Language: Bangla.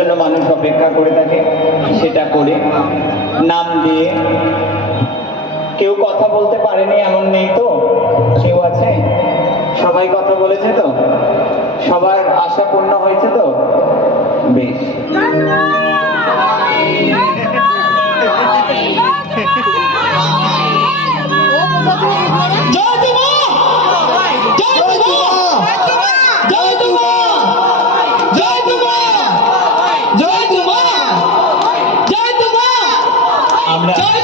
জন্য মানুষ অপেক্ষা করে থাকে, সেটা করে নাম দিয়ে। কেউ কথা বলতে পারেনি এমন নেই তো? কেউ আছে? সবাই কথা বলেছে তো? সবার আশা পূর্ণ হয়েছে তো? বেশ। আমরা